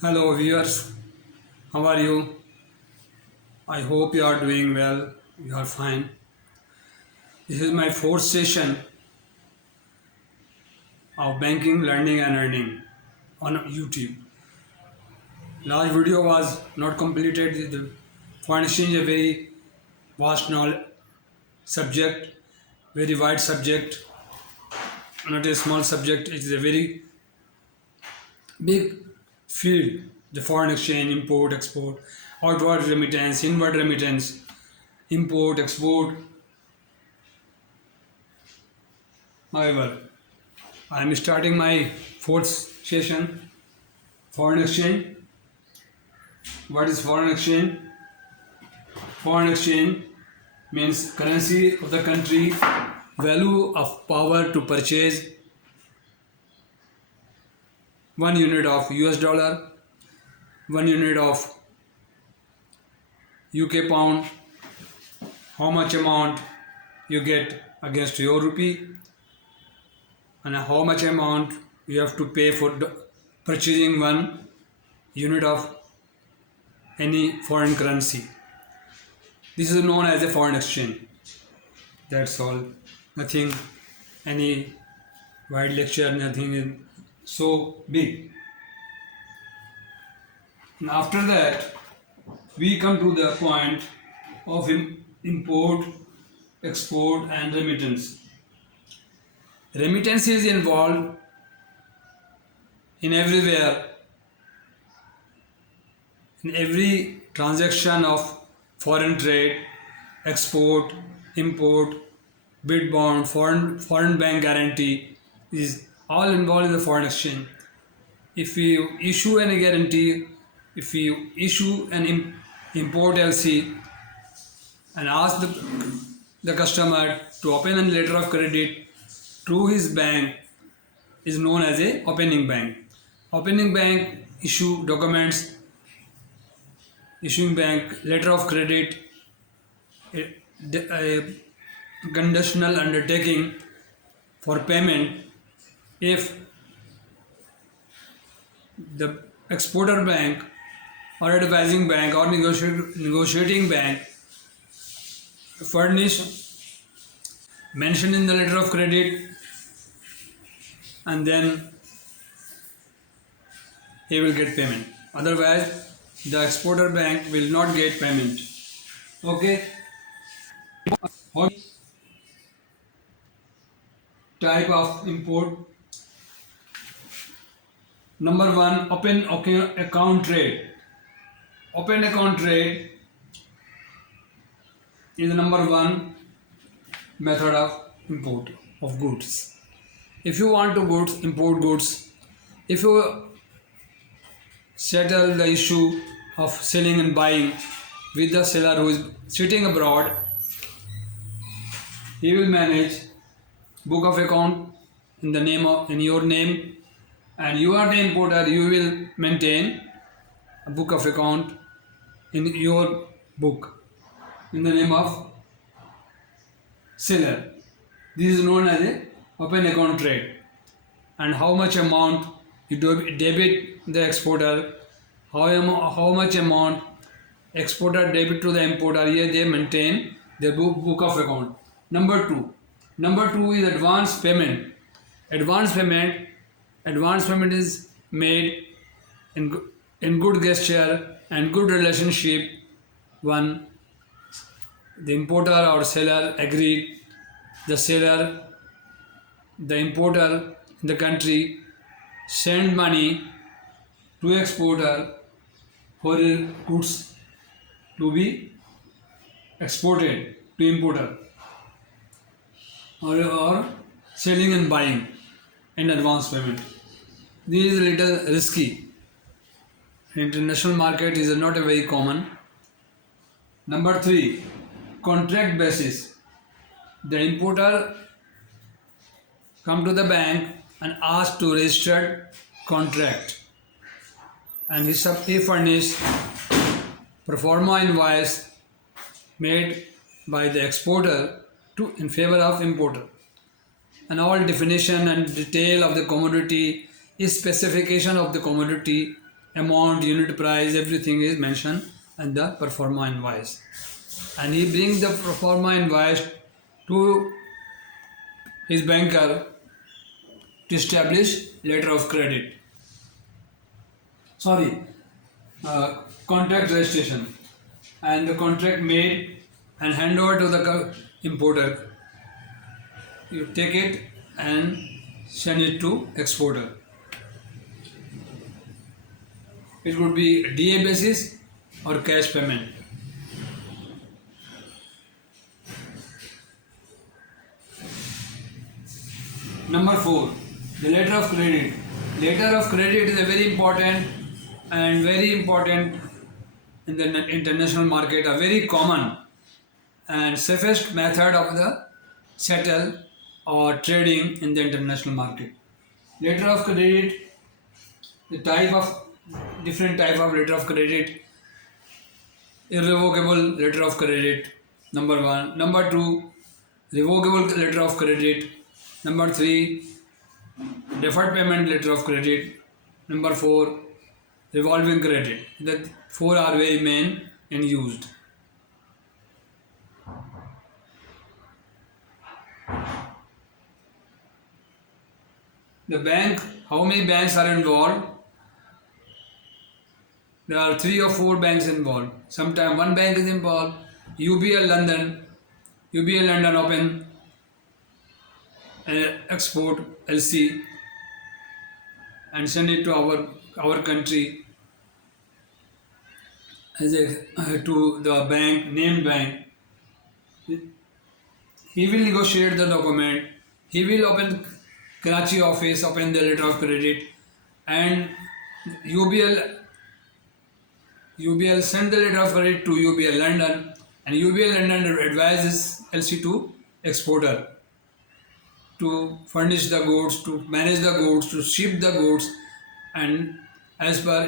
Hello viewers, how are you? I hope you are doing well, you are fine. This is my fourth session of banking, learning and earning on YouTube. Last video was not completed. The foreign exchange is a very vast knowledge subject, very wide subject, not a small subject. It is a very big field. The foreign exchange, import, export, outward remittance, inward remittance, import, export. However, I am starting my fourth session, foreign exchange. What is foreign exchange? Foreign exchange means currency of the country, value of power to purchase 1 unit of US dollar, 1 unit of UK pound, how much amount you get against your rupee, and how much amount you have to pay for purchasing 1 unit of any foreign currency. This is known as a foreign exchange. That's all. Nothing, any wide lecture, nothing is so big. And after that, we come to the point of import, export and remittance. Remittance is involved in everywhere, in every transaction of foreign trade, export, import, bid bond, foreign bank guarantee is all involved in the foreign exchange. If you issue any guarantee, if you issue an import LC and ask the customer to open a letter of credit through his bank, is known as a opening bank. Opening bank issue documents, issuing bank letter of credit, a conditional undertaking for payment if the exporter bank or advising bank or negotiating bank furnish mentioned in the letter of credit, and then he will get payment. Otherwise, the exporter bank will not get payment. Okay. Type of import. Number 1, open account trade. Open account trade is the number 1 method of import of goods. If you want to import goods, if you settle the issue of selling and buying with the seller who is sitting abroad, he will manage book of account in your name, and you are the importer. You will maintain a book of account in your book in the name of seller. This is known as a open account trade. And how much amount you debit the exporter, how much amount exporter debit to the importer, here they maintain their book of account. Number 2 is advance payment. Advance payment is made in good gesture and good relationship. One, the importer or seller agreed, the seller, the importer in the country send money to exporter for goods to be exported to importer, or selling and buying in advance payment. This is a little risky. International market is not a very common. Number 3, contract basis. The importer come to the bank and ask to register contract, and he furnished pro forma invoice made by the exporter to in favor of importer, and all definition and detail of the commodity, is specification of the commodity, amount, unit price, everything is mentioned in the pro forma invoice. And he brings the pro forma invoice to his banker to establish letter of credit. Sorry, contract registration, and the contract made and hand over to the importer. You take it and send it to exporter. It would be DA basis or cash payment. Number 4, the letter of credit. Letter of credit is a very important in the international market, a very common and safest method of the settle or trading in the international market. Letter of credit, the different type of letter of credit. Irrevocable letter of credit, number 1. Number 2, revocable letter of credit. Number 3, deferred payment letter of credit. Number 4, revolving credit. The 4 are very main and used. The bank, how many banks are involved? There are 3 or 4 banks involved. Sometimes one bank is involved. UBL London open export LC and send it to our country as to the bank, named bank. He will negotiate the document. He will open Karachi office, open the letter of credit, and UBL send the letter of credit to UBL London, and UBL London advises LC to exporter to furnish the goods, to manage the goods, to ship the goods, and as per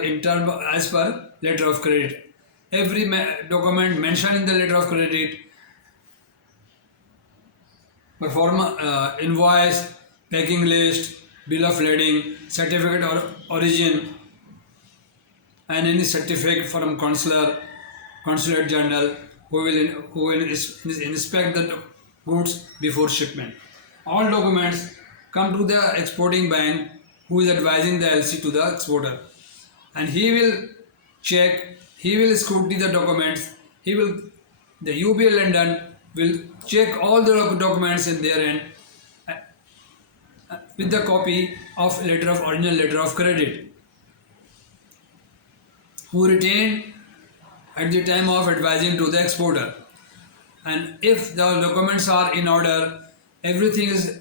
letter of credit. Every document mentioned in the letter of credit, invoice, packing list, bill of lading, certificate of origin, and any certificate from consulate general who will inspect the goods before shipment. All documents come to the exporting bank, who is advising the LC to the exporter, and he will check, he will scrutiny the documents, the UBL London will check all the documents in their end with the copy of original letter of credit, who retained at the time of advising to the exporter. And if the documents are in order, everything is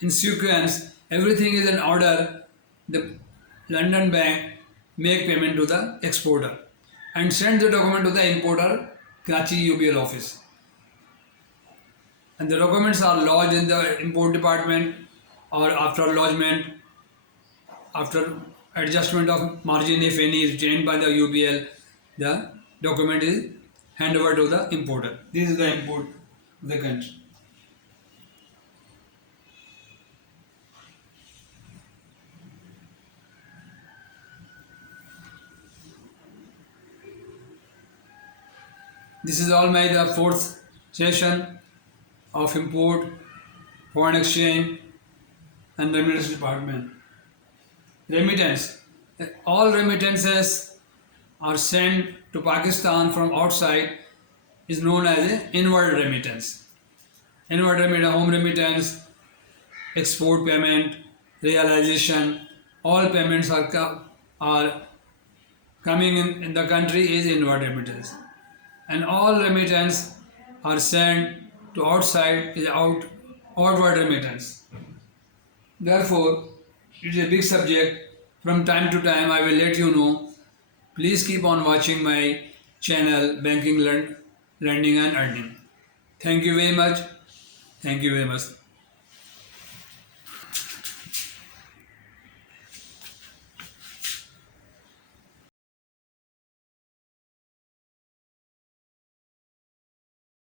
in sequence, everything is in order, the London bank make payment to the exporter and send the document to the importer, Karachi UBL office. And the documents are lodged in the import department, or after lodgement, after adjustment of margin, if any, is retained by the UBL, the document is handed over to the importer. This is the import of the country. This is all the 4th session of import, foreign exchange, and remittance department. Remittance. All remittances are sent to Pakistan from outside is known as an inward remittance. Inward remittance, home remittance, export payment, realization, all payments are coming in the country is inward remittance. And all remittance are sent to outside is outward remittance. Therefore, it is a big subject. From time to time I will let you know. Please keep on watching my channel Banking, Learning and Earning. Thank you very much. Thank you very much.